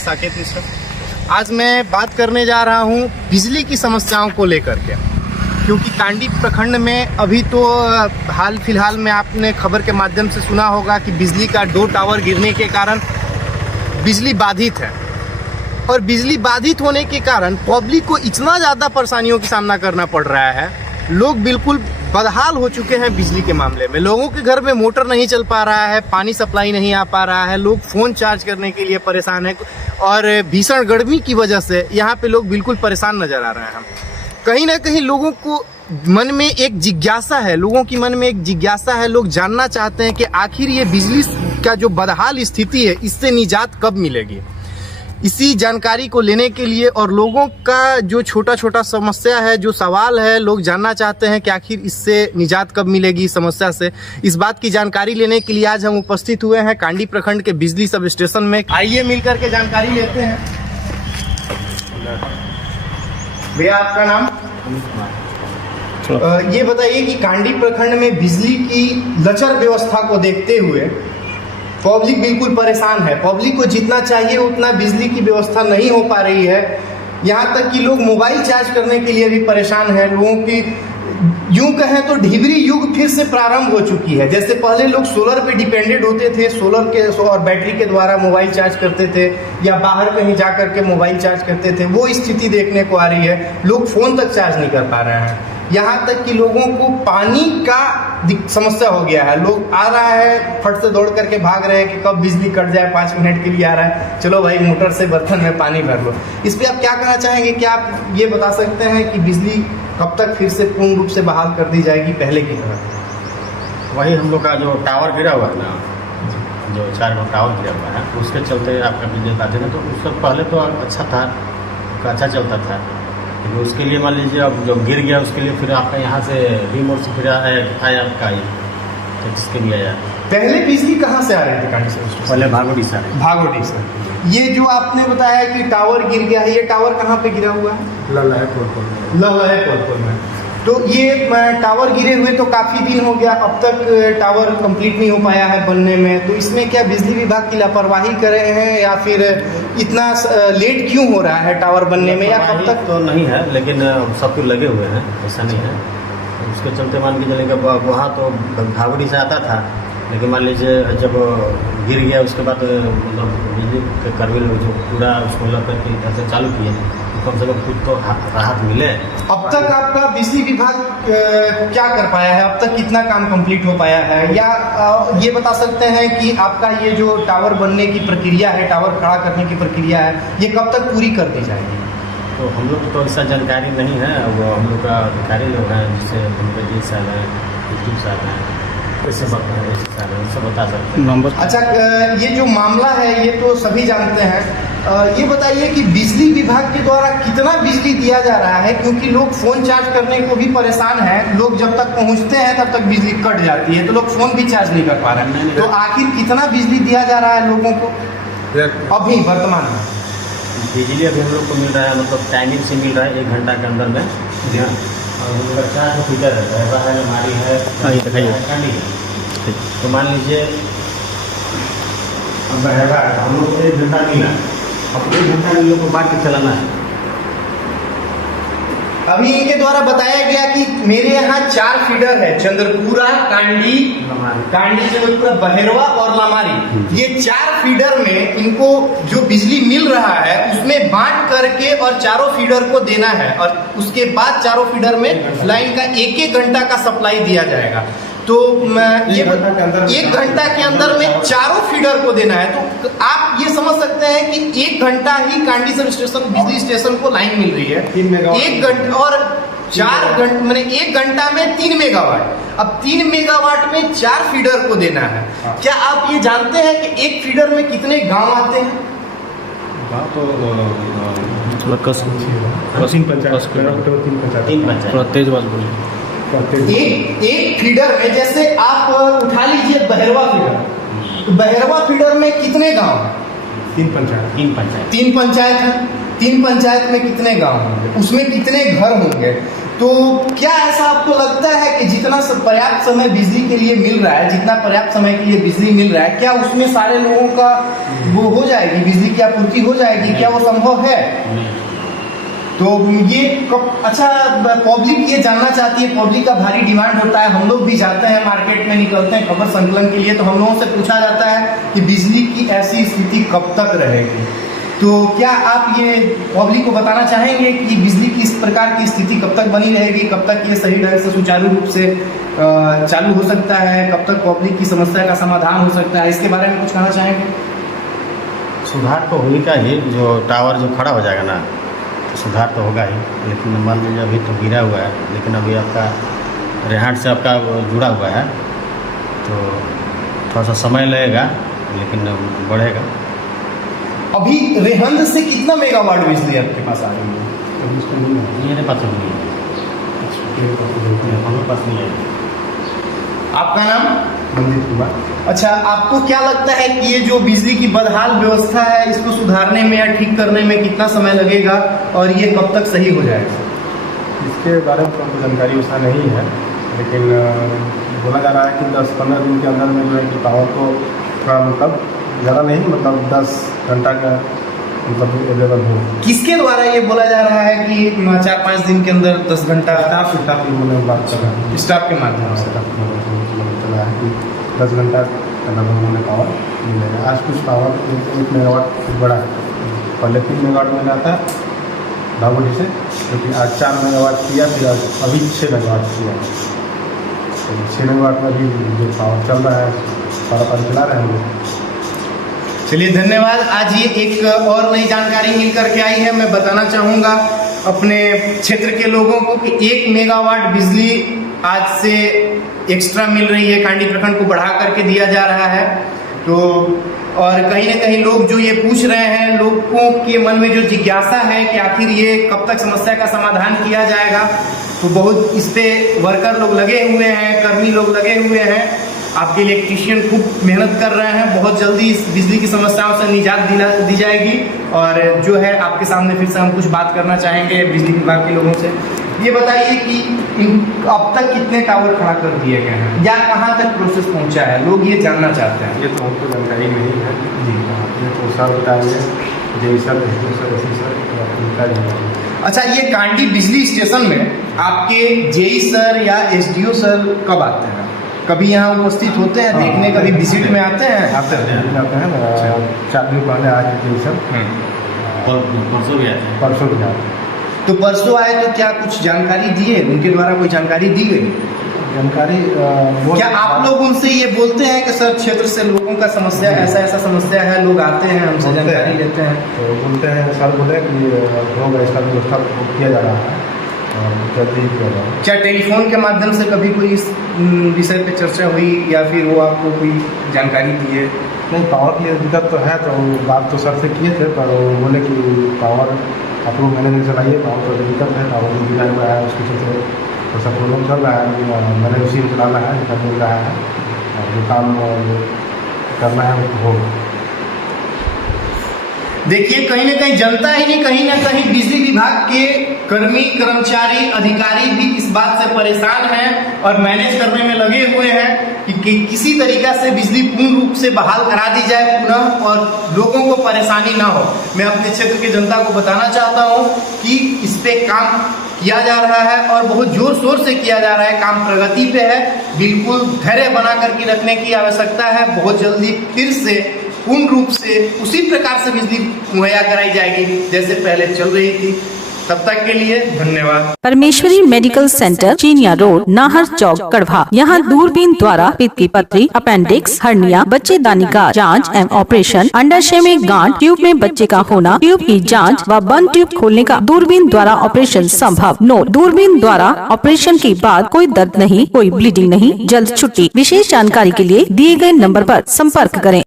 साकेत मिश्रा। आज मैं बात करने जा रहा हूँ बिजली की समस्याओं को लेकर के, क्योंकि कांडी प्रखंड में अभी तो हाल फिलहाल में आपने खबर के माध्यम से सुना होगा कि बिजली का 2 टावर गिरने के कारण बिजली बाधित है। और बिजली बाधित होने के कारण पब्लिक को इतना ज़्यादा परेशानियों का सामना करना पड़ रहा है, लोग बिल्कुल बदहाल हो चुके हैं बिजली के मामले में। लोगों के घर में मोटर नहीं चल पा रहा है, पानी सप्लाई नहीं आ पा रहा है, लोग फ़ोन चार्ज करने के लिए परेशान हैं और भीषण गर्मी की वजह से यहाँ पे लोग बिल्कुल परेशान नज़र आ रहे हैं। कहीं ना कहीं लोगों को मन में एक जिज्ञासा है, लोग जानना चाहते हैं कि आखिर ये बिजली का जो बदहाल स्थिति है इससे निजात कब मिलेगी। इसी जानकारी को लेने के लिए और लोगों का जो छोटा छोटा समस्या है, जो सवाल है, लोग जानना चाहते हैं कि आखिर इससे निजात कब मिलेगी इस समस्या से। इस बात की जानकारी लेने के लिए आज हम उपस्थित हुए हैं कांडी प्रखंड के बिजली सब स्टेशन में। आइए मिलकर के जानकारी लेते हैं। भैया आपका नाम? ये बताइए कि कांडी प्रखंड में बिजली की लचर व्यवस्था को देखते हुए पब्लिक बिल्कुल परेशान है। पब्लिक को जितना चाहिए उतना बिजली की व्यवस्था नहीं हो पा रही है। यहाँ तक कि लोग मोबाइल चार्ज करने के लिए भी परेशान हैं। लोगों की यूं कहें तो ढिबरी युग फिर से प्रारंभ हो चुकी है। जैसे पहले लोग सोलर पे डिपेंडेंट होते थे, सोलर के और बैटरी के द्वारा मोबाइल चार्ज करते थे या बाहर कहीं जा करके मोबाइल चार्ज करते थे, वो स्थिति देखने को आ रही है। लोग फ़ोन तक चार्ज नहीं कर पा रहे हैं। यहाँ तक कि लोगों को पानी का समस्या हो गया है। लोग आ रहा है, फट से दौड़ करके भाग रहे हैं कि कब बिजली कट जाए, 5 मिनट के लिए आ रहा है, चलो भाई मोटर से बर्तन में पानी भर लो। इस पर आप क्या कहना चाहेंगे? क्या आप ये बता सकते हैं कि बिजली कब तक फिर से पूर्ण रूप से बहाल कर दी जाएगी पहले की तरह? वही हम लोग का जो टावर गिरा हुआ है ना, जो 4 टावर गिरा हुआ है, उसके चलते आपका बिजली बाधित है। तो उससे पहले तो अच्छा था, अच्छा चलता था, तो उसके लिए मान लीजिए अब जो गिर गया उसके लिए फिर आपका यहाँ से रिमोट से फिर आया आपका ये, तो जिसके लिए आया। पहले बिजली कहाँ से आ रही थी कांडी से? पहले भागोटी से। ये जो आपने बताया कि टावर गिर गया है, ये टावर कहाँ पे गिरा हुआ है? लहलहाए पोलपुर में। तो ये टावर गिरे हुए तो काफ़ी दिन हो गया, अब तक टावर कंप्लीट नहीं हो पाया है बनने में। तो इसमें क्या बिजली विभाग की लापरवाही कर रहे हैं या फिर इतना लेट क्यों हो रहा है टावर बनने में, या कब तक? तो नहीं है, लेकिन सब कुछ लगे हुए हैं, ऐसा नहीं है। उसके चलते मान के चलेंगे वहाँ तो भागोटी से आता था, लेकिन मान लीजिए जब गिर गया उसके बाद मतलब बिजली के कर्मी लोग जो पूरा उसको लग करके इधर से चालू किए, तो कम से कम कुछ तो राहत मिले। अब तक आपका बिजली विभाग क्या कर पाया है? अब तक कितना काम कंप्लीट हो पाया है? या ये बता सकते हैं कि आपका ये जो टावर बनने की प्रक्रिया है, टावर खड़ा करने की प्रक्रिया है, ये कब तक पूरी कर दी जाएगी? तो हम लोग को तो ऐसा जानकारी नहीं है। वो हम लोग का अधिकारी लोग हैं, जिससे हम लोग 20 साल है, 21 साल है, ऐसे बता सकते हैं। अच्छा, ये जो मामला है ये तो सभी जानते हैं। ये बताइए कि बिजली विभाग के द्वारा कितना बिजली दिया जा रहा है, क्योंकि लोग फ़ोन चार्ज करने को भी परेशान हैं। लोग जब तक पहुंचते हैं तब तक बिजली कट जाती है, तो लोग फ़ोन भी चार्ज नहीं कर पा रहे हैं। तो आखिर कितना बिजली दिया जा रहा है लोगों को अभी वर्तमान में? बिजली अभी हम लोग को मिल रहा है, मतलब टाइमिंग से मिल रहा है 1 घंटा के अंदर में। और हम लोग का 4 फीडर है, हमारी है, तो मान लीजिए अब हम लोग को 1 घंटा मिला, अब 1 घंटा हम लोग को बांट के चलाना है। अभी इनके द्वारा बताया गया कि मेरे यहाँ 4 फीडर है, चंद्रपुरा, कांडी, चंद्रपुरा, बहेरवा और लामारी। ये 4 फीडर में इनको जो बिजली मिल रहा है उसमें बांट करके और 4 फीडर को देना है, और उसके बाद 4 फीडर में लाइन का 1-1 घंटा का सप्लाई दिया जाएगा। तो ये 1 घंटा के अंदर में 4 फीडर को देना है। तो आप ये समझ सकते हैं कि 1 घंटा ही कांडी सब स्टेशन बिजली स्टेशन को लाइन मिल रही है। 1 घंटा और 4 घंटे मैंने 1 घंटा में 3 मेगावाट। अब 3 मेगावाट में 4 फीडर को देना है। क्या आप ये जानते हैं कि 1 फीडर में कितने गांव आते हैं? एक फीडर में, जैसे आप उठा लीजिए बहेरवा फीडर, तो बहेरवा फीडर में कितने गांव? 3 पंचायत। 3 पंचायत है। 3 पंचायत में कितने गांव होंगे, उसमें कितने घर होंगे? तो क्या ऐसा आपको लगता है कि जितना पर्याप्त समय बिजली के लिए मिल रहा है, जितना पर्याप्त समय के लिए बिजली मिल रहा है, क्या उसमें सारे लोगों का वो हो जाएगी, बिजली की आपूर्ति हो जाएगी? क्या वो संभव है? तो ये अच्छा, पब्लिक ये जानना चाहती है, पब्लिक का भारी डिमांड होता है। हम लोग भी जाते हैं मार्केट में, निकलते हैं खबर संकलन के लिए, तो हम लोगों से पूछा जाता है कि बिजली की ऐसी स्थिति कब तक रहेगी। तो क्या आप ये पब्लिक को बताना चाहेंगे कि बिजली की इस प्रकार की स्थिति कब तक बनी रहेगी, कब तक ये सही ढंग से सुचारू रूप से चालू हो सकता है, कब तक पब्लिक की समस्या का समाधान हो सकता है, इसके बारे में कुछ कहना चाहेंगे? सुधार तो होने का ही, जो टावर जो खड़ा हो जाएगा ना, तो सुधार तो होगा ही। लेकिन मान लीजिए अभी तो गिरा हुआ है, लेकिन अभी आपका रेहाट से आपका जुड़ा हुआ है, तो थोड़ा सा समय लगेगा, लेकिन बढ़ेगा। अभी रेहंद से कितना मेगावाट बिजली आपके पास आ रही है? मेरे पास नहीं है, हमारे पास नहीं है। आपका नाम? मंदिर कुमार। अच्छा, आपको क्या लगता है कि ये जो बिजली की बदहाल व्यवस्था है, इसको सुधारने में या ठीक करने में कितना समय लगेगा और ये कब तक सही हो जाएगा? इसके बारे में हमको जानकारी उसका नहीं है, लेकिन बोला जा रहा है कि 10-15 दिन के अंदर में जो है कि पावर को थोड़ा मतलब ज़्यादा नहीं, मतलब 10 घंटा का मतलब अवेलेबल हो। किसके द्वारा ये बोला जा रहा है कि 4-5 दिन के अंदर 10 घंटा? स्टाफ की मैंने बात कर रहा हूँ, स्टाफ के माध्यम से चला है कि 10 घंटा लगभग उन्हें पावर मिलेगा। आज कुछ पावर 1 मेगावाट बड़ा है, पहले 3 मेगावाट में आता है भागोटी से, क्योंकि आज 4 मेगावाट किया, फिर अभी 6 मेगावाट किया। तो 6 मेगावाट में अभी जो पावर चल रहा है सारा पानी चला रहे हैं हम लोग। चलिए, धन्यवाद। आज ये एक और नई जानकारी मिल करके आई है। मैं बताना चाहूँगा अपने क्षेत्र के लोगों को कि 1 मेगावाट बिजली आज से एक्स्ट्रा मिल रही है, कांडी प्रखंड को बढ़ा करके दिया जा रहा है। तो और कहीं ना कहीं लोग जो ये पूछ रहे हैं, लोगों के मन में जो जिज्ञासा है कि आखिर ये कब तक समस्या का समाधान किया जाएगा, तो बहुत इस पे वर्कर लोग लगे हुए हैं, कर्मी लोग लगे हुए हैं, आपके इलेक्ट्रीशियन खूब मेहनत कर रहे हैं। बहुत जल्दी इस बिजली की समस्याओं से निजात दी जाएगी। और जो है आपके सामने फिर से हम कुछ बात करना चाहेंगे बिजली विभाग के लोगों से। ये बताइए कि अब तक कितने टावर खड़ा कर दिए गए हैं या कहाँ तक प्रोसेस पहुँचा है, लोग ये जानना चाहते हैं। ये तो हमको जानकारी नहीं है जी, ये तो सर बताएंगे, जय सर, ऐसी सर। अच्छा, ये कांडी बिजली स्टेशन में आपके जेई सर या एसडीओ सर कब आते हैं? कभी यहाँ उपस्थित होते हैं देखने, कभी विजिट में आते हैं? आते हैं 4 दिन पहले आज जय सर, परसों भी आते हैं। परसों भी आते हैं। तो परसों आए तो क्या कुछ जानकारी दिए, उनके द्वारा कोई जानकारी दी गई? जानकारी क्या आप लोग उनसे ये बोलते हैं कि सर क्षेत्र से लोगों का समस्या ऐसा समस्या है, लोग आते हैं हमसे जानकारी लेते हैं? तो बोलते हैं, सर बोले कि होगा, इसका व्यवस्था किया जा रहा है, जल्दी ही किया जाएगा। क्या टेलीफोन के माध्यम से कभी कोई इस विषय पे चर्चा हुई या फिर वो आपको कोई जानकारी दी है? नहीं, पावर की दिक्कत तो है, तो बात तो सर से किए थे, पर वो बोले कि पावर आप लोग मैनेज चलाइए, पावर तो दिक्कत है, पावर जो दिया हुआ है उसके चलते तो सब प्रॉब्लम चल रहा है, मैंने उसी में चलाना है, जितना मिल रहा है, जो काम करना है वो होगा। देखिए, कहीं ना कहीं जनता ही नहीं, कहीं ना कहीं बिजली विभाग के कर्मी, कर्मचारी, अधिकारी भी इस बात से परेशान हैं और मैनेज करने में लगे हुए हैं कि किसी तरीका से बिजली पूर्ण रूप से बहाल करा दी जाए पुनः और लोगों को परेशानी ना हो। मैं अपने क्षेत्र की जनता को बताना चाहता हूं कि इस पे काम किया जा रहा है और बहुत जोर शोर से किया जा रहा है, काम प्रगति पे है। बिल्कुल धैर्य बना करके रखने की आवश्यकता है। बहुत जल्दी फिर से पूर्ण रूप से उसी प्रकार से बिजली मुहैया कराई जाएगी जैसे पहले चल रही थी। तब तक के लिए धन्यवाद। परमेश्वरी मेडिकल सेंटर, चिनिया रोड, नाहर चौक, गढ़वा। यहाँ दूरबीन द्वारा पित्त की पथरी, अपेंडिक्स, हर्निया, बच्चेदानी का जांच एवं ऑपरेशन, अंडाशय में गांठ, ट्यूब में बच्चे का होना, ट्यूब की जांच व बंद ट्यूब खोलने का दूरबीन द्वारा ऑपरेशन संभव। नोट: दूरबीन द्वारा ऑपरेशन के बाद कोई दर्द नहीं, कोई ब्लीडिंग नहीं, जल्द छुट्टी। विशेष जानकारी के लिए दिए गए नंबर पर संपर्क करें।